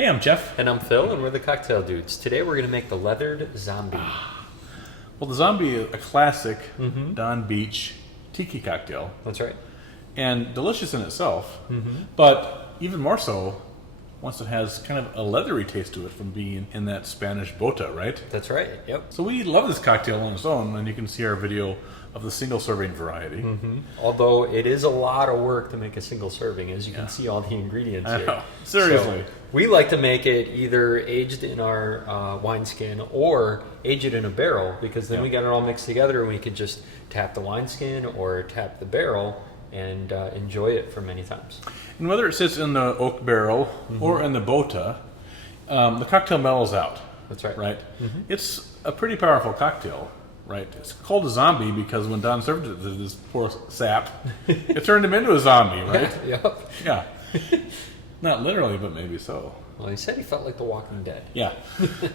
Hey, I'm Jeff. And I'm Phil, and we're the Cocktail Dudes. Today we're going to make the leathered zombie. Well, the zombie is a classic Donn Beach tiki cocktail. That's right. And delicious in itself, but even more so once it has kind of a leathery taste to it from being in that Spanish bota, right? That's right, yep. So we love this cocktail on its own, and you can see our video of the single serving variety. Although it is a lot of work to make a single serving, as you can see all the ingredients I here. know. Seriously. So we like to make it either aged in our wineskin or age it in a barrel, because then we got it all mixed together and we can just tap the wineskin or tap the barrel and enjoy it for many times. And whether it sits in the oak barrel or in the bota, the cocktail mellows out. That's right. Right? It's a pretty powerful cocktail, right? It's called a zombie because when Don served it to this poor sap, it turned him into a zombie, right? Yep. Yeah. Not literally, but maybe so. Well, he said he felt like the Walking Dead. Yeah.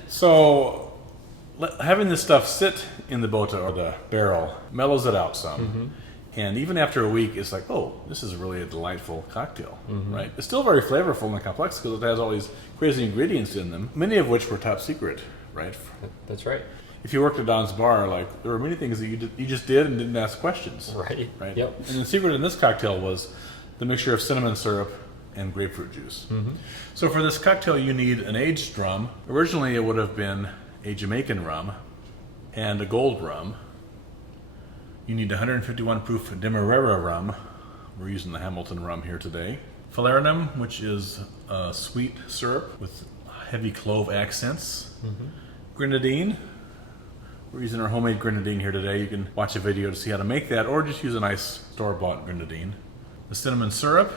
So having this stuff sit in the bota or the barrel mellows it out some. And even after a week, it's like, oh, this is really a delightful cocktail, right? It's still very flavorful and complex because it has all these crazy ingredients in them, many of which were top secret, right? That's right. If you worked at Don's bar, like there were many things that you just did and didn't ask questions. Right. Right. Yep. And the secret in this cocktail was the mixture of cinnamon syrup and grapefruit juice. So for this cocktail, you need an aged rum. Originally, it would have been a Jamaican rum and a gold rum. You need 151 proof Demerara rum. We're using the Hamilton rum here today. Falernum, which is a sweet syrup with heavy clove accents. Grenadine. We're using our homemade grenadine here today. You can watch a video to see how to make that, or just use a nice store-bought grenadine. The cinnamon syrup,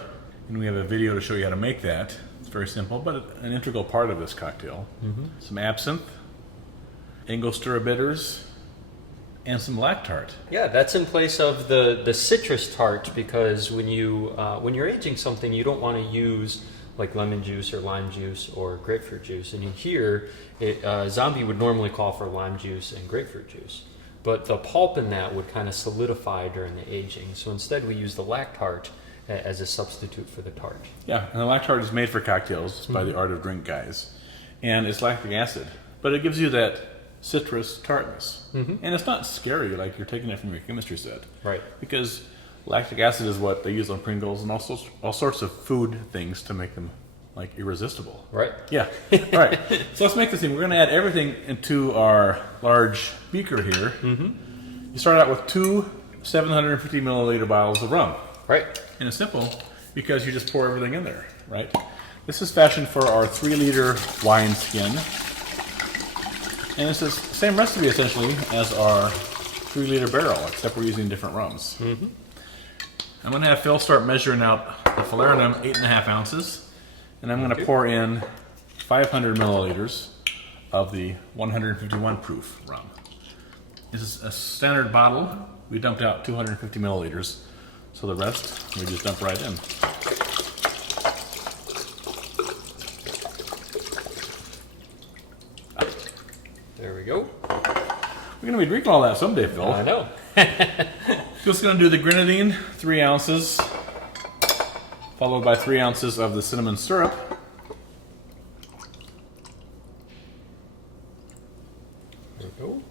and we have a video to show you how to make that. It's very simple, but an integral part of this cocktail. Some absinthe, Angostura bitters, and some lactart. Yeah, that's in place of the citrus tart, because when you're aging something, you don't want to use like lemon juice or lime juice or grapefruit juice. And in here, zombie would normally call for lime juice and grapefruit juice. But the pulp in that would kind of solidify during the aging. So instead we use the lactart as a substitute for the tart. Yeah, and the lactart is made for cocktails by the Art of Drink guys. And it's lactic acid, but it gives you that citrus tartness. And it's not scary like you're taking it from your chemistry set. Right. Because lactic acid is what they use on Pringles and also all sorts of food things to make them like irresistible. Right. Yeah. All right. So let's make this thing. We're going to add everything into our large beaker here. You start out with two 750 milliliter bottles of rum. Right. And it's simple because you just pour everything in there. Right. This is fashioned for our 3-liter wineskin. And it's the same recipe essentially as our 3-liter barrel, except we're using different rums. I'm going to have Phil start measuring out the falernum, 8.5 ounces, and I'm going to pour in 500 milliliters of the 151 proof rum. This is a standard bottle. We dumped out 250 milliliters, so the rest we just dump right in. There we go. We're going to be drinking all that someday, Phil. I know. Just going to do the grenadine, 3 ounces, followed by 3 ounces of the cinnamon syrup. There we go.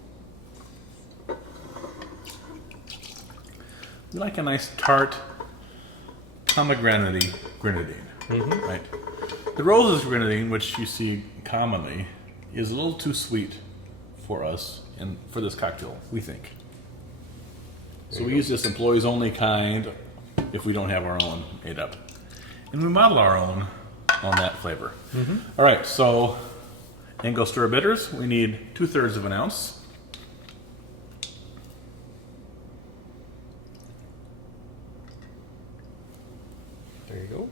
We like a nice tart pomegranate grenadine, right? The roses grenadine, which you see commonly, is a little too sweet for us and for this cocktail, we think. So we use this employees only kind if we don't have our own made up. And we model our own on that flavor. All right, so Angostura bitters, we need 2/3 of an ounce. There you go.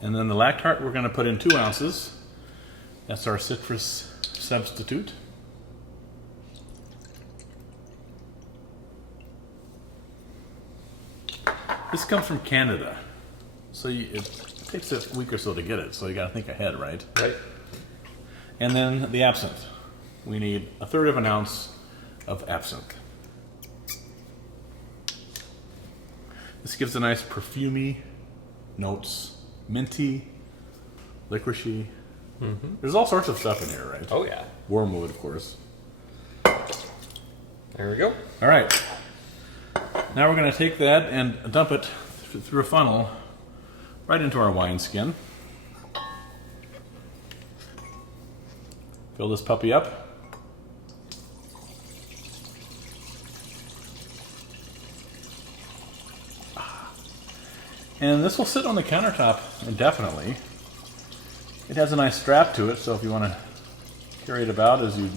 And then the lactart we're going to put in 2 ounces. That's our citrus substitute. This comes from Canada, so it takes a week or so to get it, so you got to think ahead, right? Right. And then the absinthe. We need 1/3 of an ounce of absinthe. This gives a nice perfumey notes minty, licoricey. There's all sorts of stuff in here, right? Oh, yeah. Wormwood, of course. There we go. All right. Now we're going to take that and dump it through a funnel right into our wineskin. Fill this puppy up. And this will sit on the countertop indefinitely. It has a nice strap to it, so if you want to carry it about as you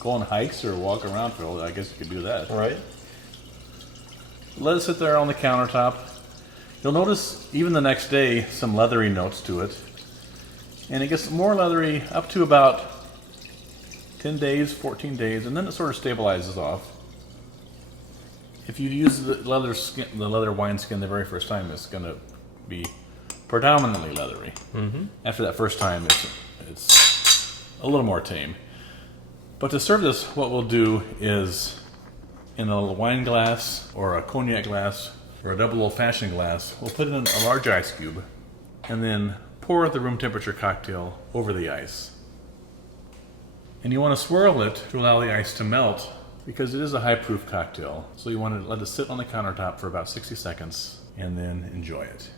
go on hikes or walk around, Phil, I guess you could do that. Right. Let it sit there on the countertop. You'll notice even the next day some leathery notes to it. And it gets more leathery up to about 10 days, 14 days, and then it sort of stabilizes off. If you use the leather wineskin the very first time, it's going to be predominantly leathery. After that first time, it's a little more tame. But to serve this, what we'll do is in a little wine glass or a cognac glass or a double old-fashioned glass, we'll put in a large ice cube and then pour the room temperature cocktail over the ice. And you want to swirl it to allow the ice to melt because it is a high-proof cocktail. So you want to let it sit on the countertop for about 60 seconds and then enjoy it.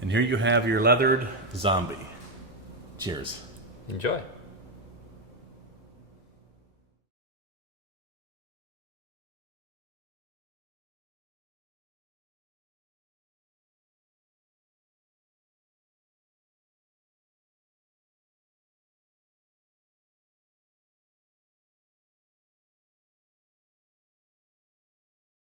And here you have your leathered zombie. Cheers. Enjoy.